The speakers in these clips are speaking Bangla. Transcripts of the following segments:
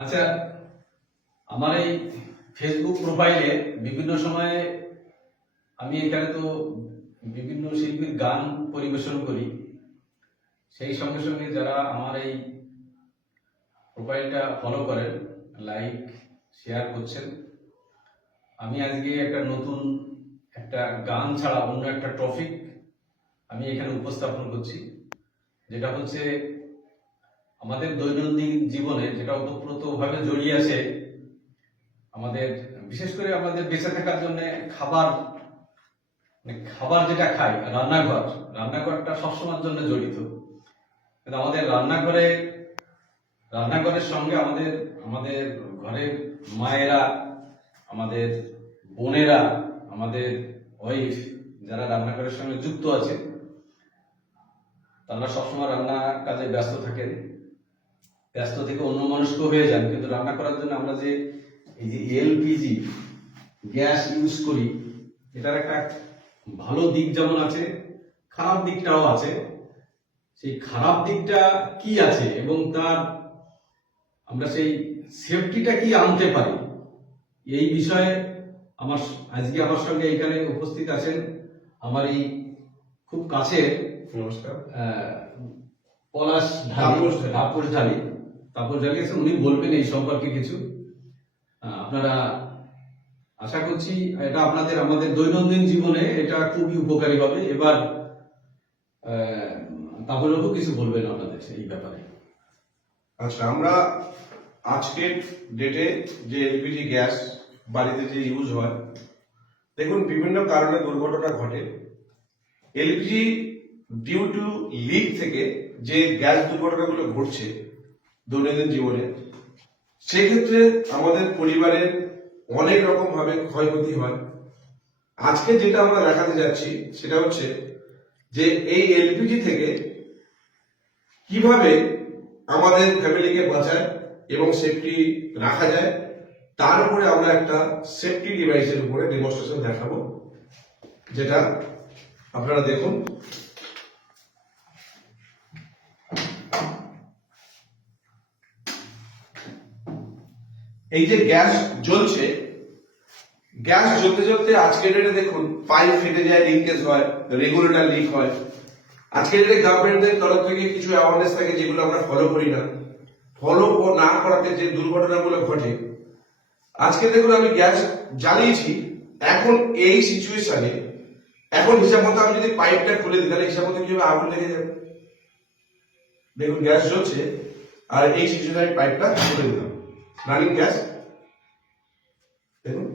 আচ্ছা, আমার এই ফেসবুক প্রোফাইলে বিভিন্ন সময়ে আমি এখানে তো বিভিন্ন শিল্পীর গান পরিবেশন করি। সেই সঙ্গে সঙ্গে যারা আমার এই প্রোফাইলটা ফলো করেন, লাইক শেয়ার করছেন, আমি আজকে একটা নতুন একটা গান ছাড়া অন্য একটা টপিক আমি এখানে উপস্থাপন করছি, যেটা হচ্ছে আমাদের দৈনন্দিন জীবনে যেটা ওতপ্রোতভাবে জড়িয়ে আছে। আমাদের বিশেষ করে আমাদের বেঁচে থাকার জন্য খাবার, খাবার যেটা খাই, রান্নাঘরটা সবসময়ের জন্য জড়িত। কিন্তু আমাদের রান্নাঘরের সঙ্গে আমাদের আমাদের ঘরের মায়েরা, আমাদের বোনেরা, আমাদের ওয়াইফ যারা রান্নাঘরের সঙ্গে যুক্ত আছে, তারা সবসময় রান্না কাজে ব্যস্ত থাকেন, ব্যস্ত থেকে অন্যমনস্ক হয়ে যান। কিন্তু রান্না করার জন্য আমরা যে এই যে এলপিজি গ্যাস ইউজ করি, এটার একটা ভালো দিক যেমন আছে, খারাপ দিকটাও আছে। সেই খারাপ দিকটা কি আছে এবং তার আমরা সেই সেফটিটা কি আনতে পারি, এই বিষয়ে আজকে আমার সঙ্গে এখানে উপস্থিত আছেন আমার এই খুব কাছের নমস্কার পলাশ তাপস ঢালি আছেন। উনি বলবেন এই সম্পর্কে কিছু। আপনারা আশা করছি এটা আমাদের দৈনন্দিন জীবনে এটা খুবই উপকারী হবে। এবার তাপসবাবু কিছু বলবেন আপনাদের এই ব্যাপারে। আচ্ছা, আমরা আজকের ডেটে যে এলপিজি গ্যাস বাড়িতে যে ইউজ হয়, দেখুন বিভিন্ন কারণে দুর্ঘটনা ঘটে। এলপিজি ডিউ টু লিক থেকে যে গ্যাস দুর্ঘটনাগুলো ঘটছে দৈনন্দিন জীবনে, সেক্ষেত্রে আমাদের পরিবারের অনেক রকম ভাবে ক্ষয়ক্ষতি হয়। আজকে যেটা আমরা দেখাতে যাচ্ছি সেটা হচ্ছে যে এই এলপিজি থেকে কিভাবে আমাদের ফ্যামিলিকে বাঁচায় এবং সেফটি রাখা যায়, তার উপরে আমরা একটা সেফটি ডিভাইসের উপরে ডেমনস্ট্রেশন দেখাবো, যেটা আপনারা দেখুন। এই যে গ্যাস জ্বলছে, গ্যাস জ্বলতে জ্বলতে আজকের ডেটে দেখুন পাইপ ফেটে যায়, লিকেজ হয়, রেগুলেটর লিক হয়। আজকের ডেটে গভর্নমেন্টের তরফ থেকে কিছু অ্যাওয়ারনেস থাকে যেগুলো আমরা ফলো করি না, ফলো না করাতে যে দুর্ঘটনাগুলো ঘটে। আজকে দেখুন আমি গ্যাস জ্বালিয়েছি, এখন এই সিচুয়েশনে এখন হিসাব মতো আমি যদি পাইপটা খুলে দিই তাহলে হিসাব মতো কিভাবে আগুন লেগে যাবে। দেখুন গ্যাস জ্বলছে আর এই সিচুয়েশনে আমি পাইপটা খুলে দিলাম, রানিং গ্যাস। দেখুন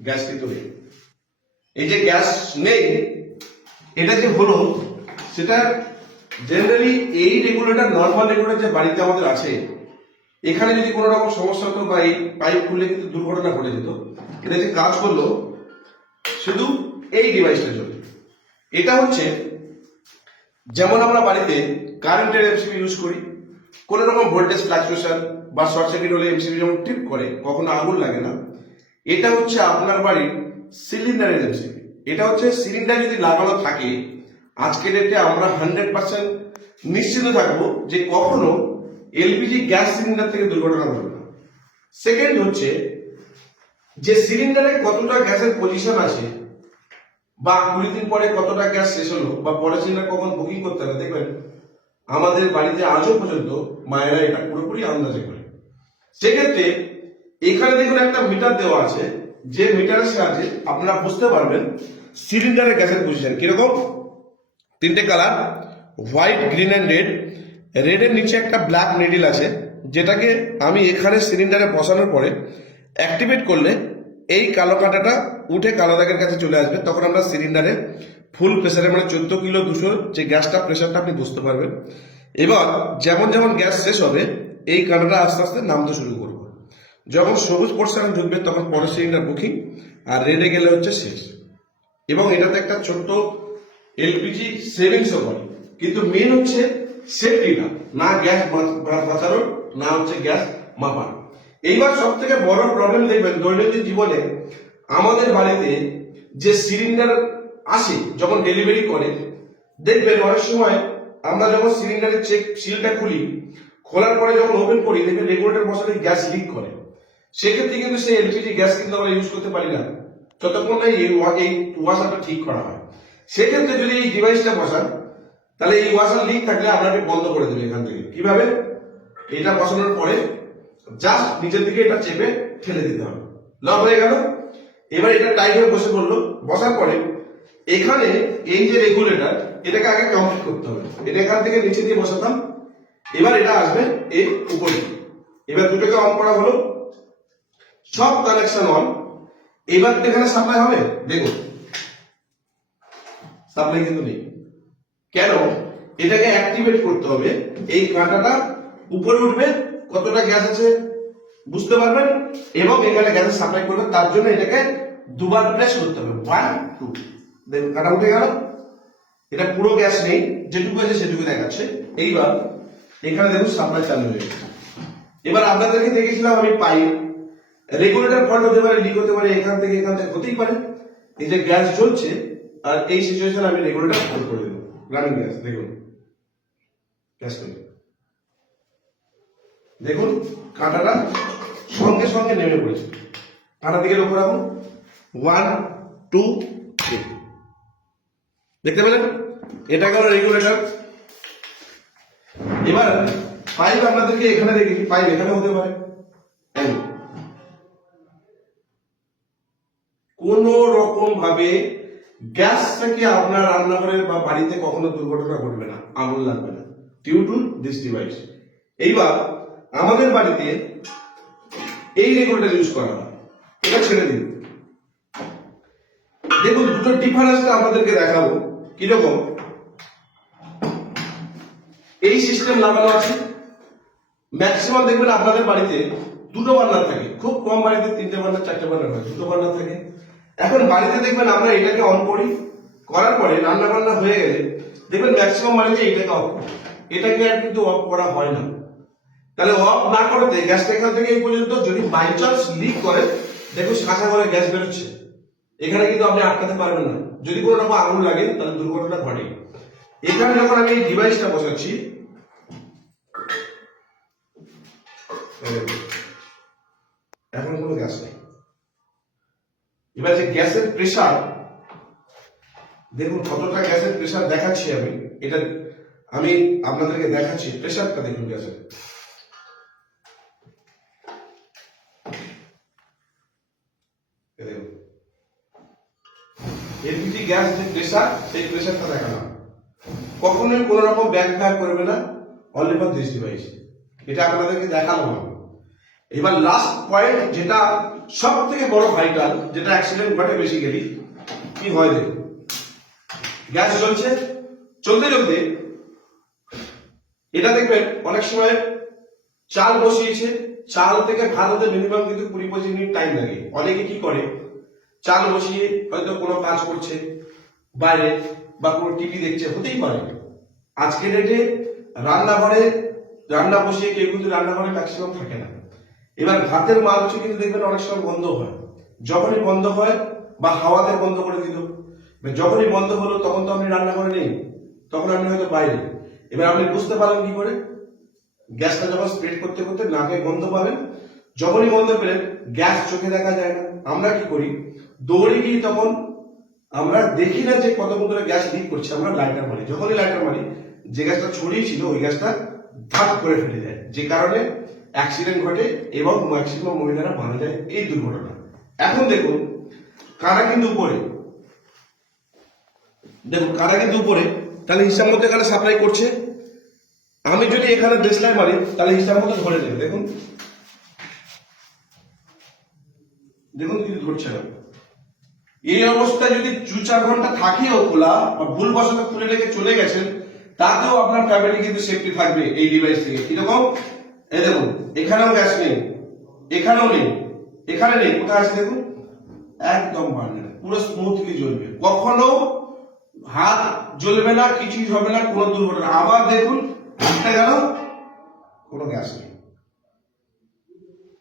গ্যাস কিন্তু নেই। এই যে গ্যাস নেই, এটা যে হলো সেটা জেনারেলি এই রেগুলেটর, নর্মাল রেগুলেটর যে বাড়িতে আমাদের আছে, এখানে যদি কোনো রকম সমস্যা হতো বা এই পাইপ খুললে কিন্তু দুর্ঘটনা ঘটে যেত। এটা যে কাজ করলো শুধু এই ডিভাইসটার জন্য। এটা হচ্ছে যেমন আমরা বাড়িতে কারেন্টের এমসিবি ইউজ করি, কোন রকম ভোল্টেজ ফ্লাকচুয়েশন বা শর্ট সার্কিট হলে এমসিবি যেমন ট্রিপ করে, কখনো আগুন লাগে না। এটা হচ্ছে আপনার বাড়ির সিলিন্ডারের এমসিবি। এটা হচ্ছে সিলিন্ডার যদি লাগানো থাকে, আজকের ডেটে আমরা 100% নিশ্চিত থাকবো যে কখনো এলপিজি গ্যাস সিলিন্ডার থেকে দুর্ঘটনা ঘটবে না। সেকেন্ড হচ্ছে যে সিলিন্ডারে কতটা গ্যাসের পজিশন আছে, বা 20 দিন পরে কতটা গ্যাস শেষ হলো, বা পরে সিলিন্ডার কখন বুকিং করতে হবে। দেখবেন আমাদের বাড়িতে আজও পর্যন্ত মায়েরা এটা পুরোপুরি আন্দাজে করে। সেক্ষেত্রে এখানে দেখুন একটা মিটার দেওয়া আছে, যে মিটারের সাহায্যে আপনারা বুঝতে পারবেন সিলিন্ডারের গ্যাসের পজিশন কিরকম। তিনটে colour, white, green and red. রেডের নিচে একটা ব্ল্যাক নিডল আছে, যেটাকে আমি এখানে সিলিন্ডারে বসানোর পরে অ্যাক্টিভেট করলে এই কালো কাঁটাটা উঠে কালো দাগের কাছে চলে আসবে। তখন আমরা সিলিন্ডারে ফুল প্রেসারে, মানে 14 কিলো 200 যে গ্যাসটা প্রেসারটা আপনি বুঝতে পারবেন। এবার যেমন যেমন গ্যাস শেষ হবে এই কাঁটাটা আস্তে আস্তে নামতে শুরু করবে। যখন সবুজ পোর্শনে ঢুকবে তখন পরের সিলিন্ডার বুকিং, আর রেডে গেলে হচ্ছে শেষ। এবং এটাতে একটা ছোট্ট এলপিজি সেভিংসও করে। কিন্তু মেন হচ্ছে সেফটিটা, না গ্যাস বাঁচানোর, না হচ্ছে গ্যাস মাপার। এইবার সব থেকে বড় প্রবলেম দেখবেন দৈনন্দিন জীবনে আমাদের বাড়িতে যে সিলিন্ডার আসে যখন ডেলিভারি করে, দেখবেন অনেক সময় আমরা যখন সিলিন্ডারের চেক সিলটা খুলি, খোলার পরে যখন ওপেন করি দেখবেন রেগুলেটর বসালে গ্যাস লিক করে। সেক্ষেত্রে কিন্তু সেই এলপিজি গ্যাস কিন্তু আমরা ইউজ করতে পারি না যতক্ষণ না এই ওয়াশারটা ঠিক করা হয়। সেক্ষেত্রে যদি এই ডিভাইসটা বসান তাহলে এই ওয়াশার লিক থাকলে আপনাকে বন্ধ করে দেবে এখান থেকে। কিভাবে? এটা বসানোর পরে জাস্ট নিচের দিকে এটা চেপে ঠেলে দিতে হবে, লক হয়ে গেল। এবার এটা টাইট হয়ে বসে পড়লো। বসার পরে এখানে এই যে রেগুলেটর এটাকে আগে কমপ্লিট করতে হবে। এটা এখান থেকে নিচে দিয়ে বসাতাম, এবার এটা আসবে এর উপরে। এবার দুটোকে অন করা হলো, সব কানেকশন অন। এবার এখানে সাপ্লাই হবে, দেখুন সাপ্লাই কিন্তু নেই। কেন? এটাকে অ্যাক্টিভেট করতে হবে। এই কাঁটাটা উপরে উঠবে, কতটা গ্যাস আছে বুঝতে পারবেন, এবং এখানে গ্যাসের সাপ্লাই করবে। তার জন্য এটাকে দুবার প্রেস করতে হবে, 1 2। দেখুন কাঁটা উঠে গেল। এটা পুরো গ্যাস নেই, যেটুকু আছে সেটুকু দেখাচ্ছে। এইবার এখানে দেখুন সাপ্লাই চালু হয়ে গেছে। এবার আপনাদেরকে দেখেছিলাম আমি পাইপ রেগুলেটর ফল্ট হতে পারে, লিক হতে পারে, এখান থেকে হতেই পারে। এই যে গ্যাস জ্বলছে আর এই সিচুয়েশনে আমি রেগুলেটর ফল্ট করে দেবো। রানিং গ্যাস দেখুন, গ্যাস নেই। দেখুন কাঁটাটা সঙ্গে সঙ্গে নেমে পড়েছে। কাঁটার দিকে লক্ষ্য রাখুন, 1 2 3। দেখতে পেলেন? এটা গেল রেগুলেটর। এবার পাইপ আপনাদেরকে এখানে দেখি, পাইপ এখানে হতে পারে। কোন রকম ভাবে গ্যাস থেকে আপনার রান্নাঘরে বা বাড়িতে কখনো দুর্ঘটনা ঘটবে না, আগুন লাগবে না, ডিউ টু দিস ডিভাইস। এইবার আমাদের বাড়িতে এই রেগুলেটর ইউজ করা হয়, এটা ছেড়ে দিন। দেখুন দুটো ডিফারেন্সটা আপনাদেরকে দেখাবো কিরকম। এই সিস্টেম লাগানো আছে, ম্যাক্সিমাম দেখবেন আপনাদের বাড়িতে দুটো বার্নার থাকে, খুব কম বাড়িতে 3টে বার্নার 4টে বার্নার হয়, দুটো বার্নার থাকে। এখন বাড়িতে দেখবেন আমরা এটাকে অন করি, করার পরে রান্না বান্না হয়ে গেলে দেখবেন ম্যাক্সিমাম বাড়িতে এইটাকে অফ করে, এটাকে আর কিন্তু অফ করা হয় না। তাহলে অফ না করতে গ্যাসটা এখান থেকে এই পর্যন্ত যদি বাই চান্স লিক করে, দেখুন শাখা করে গ্যাস বেরোচ্ছে, এখানে কিন্তু আপনি আটকাতে পারবেন না। যদি কোনো রকম আগুন লাগে তাহলে দুর্ঘটনা ঘটে। এখানে যখন আমি এই ডিভাইসটা বসাচ্ছি, এখন কোনো গ্যাস নেই। এবার যে গ্যাসের প্রেসার দেখুন, কতটা গ্যাসের প্রেসার দেখাচ্ছি আমি, এটা আমি আপনাদেরকে দেখাচ্ছি। প্রেসারটা দেখুন গ্যাসের, এলপিজি গ্যাস যে প্রেসার, সেই প্রেসারটা দেখালাম। কখনোই কোন রকম ব্যাক করবে না, অনলি ফর দিস ডিভাইস। এটা আপনাদেরকে দেখালাম আমি। এবার লাস্ট পয়েন্ট, যেটা সব থেকে বড় ভাইটাল, যেটা অ্যাক্সিডেন্ট ঘটে বেসিক্যালি, কি হয় দেখুন, গ্যাস জ্বলছে, চলতে চলতে এটা দেখবেন অনেক সময় চাল বসিয়েছে, চাল থেকে ভাত হতে মিনিমাম কিন্তু 20-25 মিনিট টাইম লাগে। অনেকে কি করে, চাল বসিয়ে হয়তো কোনো কাজ করছে বাইরে বা কোনো টিভি দেখছে, হতেই পারে। আজকের ডেটে রান্নাঘরে রান্না বসিয়ে কেউ কিন্তু রান্নাঘরে ম্যাক্সিমাম থাকে না। এবার ভাতের মাল হচ্ছে কিন্তু দেখবেন অনেক সময় বন্ধ হয়। যখনই বন্ধ হয় বা হাওয়াতে বন্ধ করে দিল, যখনই বন্ধ হলো তখন তো আপনি রান্নাঘরে নেই, তখন আপনি হয়তো বাইরে। এবার আপনি বুঝতে পারলেন কি করে? গ্যাসটা যখন স্প্রেড করতে করতে নাকে গন্ধ পাবেন, যখনই গন্ধ পেলেন, গ্যাস চোখে দেখা যায় না, আমরা কি করি, দৌড়ে গিয়ে তখন আমরা দেখি না যে কতক্ষণ ধরে গ্যাস লিক করছে, আমরা লাইটার মারি। যখনই লাইটার মারি, যে গ্যাসটা ছড়িয়েছিল ওই গ্যাসটা ধাপ করে ফেলে যায়, যে কারণে অ্যাক্সিডেন্ট ঘটে এবং ম্যাক্সিমাম মহিলারা মারা যায় এই দুর্ঘটনা। এখন দেখুন কারা কিন্তু উপরে, দেখুন কারা কিন্তু উপরে, তাহলে হিসাব মতো এখানে সাপ্লাই করছে। আমি যদি এখানে দেশলাই মারি তাহলে হিসাব মতো ধরে নেবে। দেখুন দেখুন কিন্তু ধরছে না। এই অবস্থায় যদি 2-4 ঘন্টা থাকিও খোলা বা ভুলবশত খুলে রেখে চলে গেছেন, তাতেও আপনার ফ্যামিলি কিন্তু সেফটি থাকবে এই ডিভাইস থেকে। কিরকম? এই দেখুন এখানেও গ্যাস নেই, এখানেও নেই, এখানে নেই, কোথায় আছে দেখুন, একদম বাড়বে না, পুরো স্মুথলি জ্বলবে, কখনো হাত জ্বলবে না, কিছুই হবে না, কোনো দুর্ঘটনা। আবার দেখুন একটা গেল, কোনো গ্যাস নেই।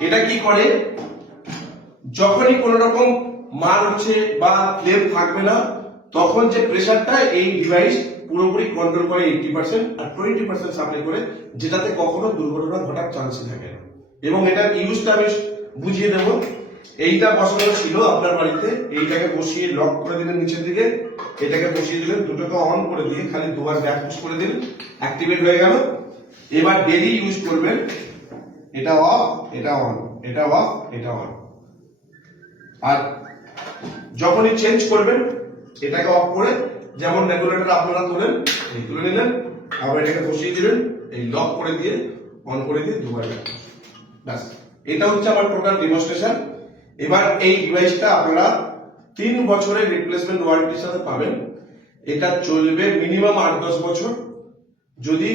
এটা কি করে, যখনই কোন রকম মার হচ্ছে বা ফ্লেম থাকবে না, তখন যে প্রেসারটা এই ডিভাইস পুরোপুরি কন্ট্রোল করে 80% আর 20% সাপ্লাই করে, যেটাতে কখনো দুর্ঘটনা ঘটার চান্সই থাকে না। এবং এটার ইউজটা আমি বুঝিয়ে দেবো। এইটা বসানো ছিল আপনার বাড়িতে, এইটাকে বসিয়ে লক করে দিলেন নিচের দিকে, এটাকে বসিয়ে দিলেন, দুটোকে অন করে দিয়ে খালি দুবার ব্যাক পুশ করে দিন, অ্যাক্টিভেট হয়ে গেল। এবার ডেলি ইউজ করবেন, এটা অফ, এটা অন, এটা অফ, এটা অন। আর যখনই চেঞ্জ করবেন এটাকে অফ করে, যেমন রেগুলেটর আপনারা তোলেন, এই তুলে নিলেন, আবার এটাকে বসিয়ে দিবেন, এই লক করে দিয়ে অন করে দিয়ে দুবার ব্যাস। এটা হচ্ছে আমার টোটাল ডেমনস্ট্রেশন। এবার এই ডিভাইসটা আপনারা 3 বছরের রিপ্লেসমেন্ট ওয়ারেন্টির সাথে পাবেন। এটা চলবে মিনিমাম 8-10 বছর। যদি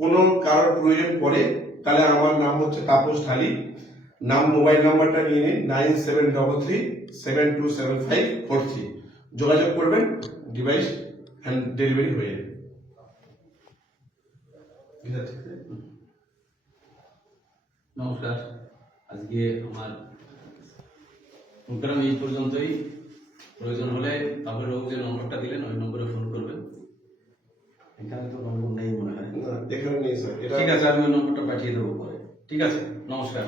কোনো কারোর প্রয়োজন পড়ে তাহলে আমার নাম হচ্ছে তাপস ঢালি, মোবাইল নাম্বারটা নিয়ে নিন 9733727543। যোগাযোগ করবেন, ডিভাইস ডেলিভারি হয়ে যাবে। নমস্কার, আজকে আমার প্রোগ্রাম এই পর্যন্তই। প্রয়োজন হলে তারপরে যে নম্বরটা দিলেন ওই নম্বরে ফোন করবেন। এখানে তো নম্বর নেই মনে হয়। না, এখানে নেই স্যার। এটা ঠিক আছে, আমি ওই নম্বরটা পাঠিয়ে দেবো পরে। ঠিক আছে, নমস্কার।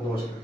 নমস্কার।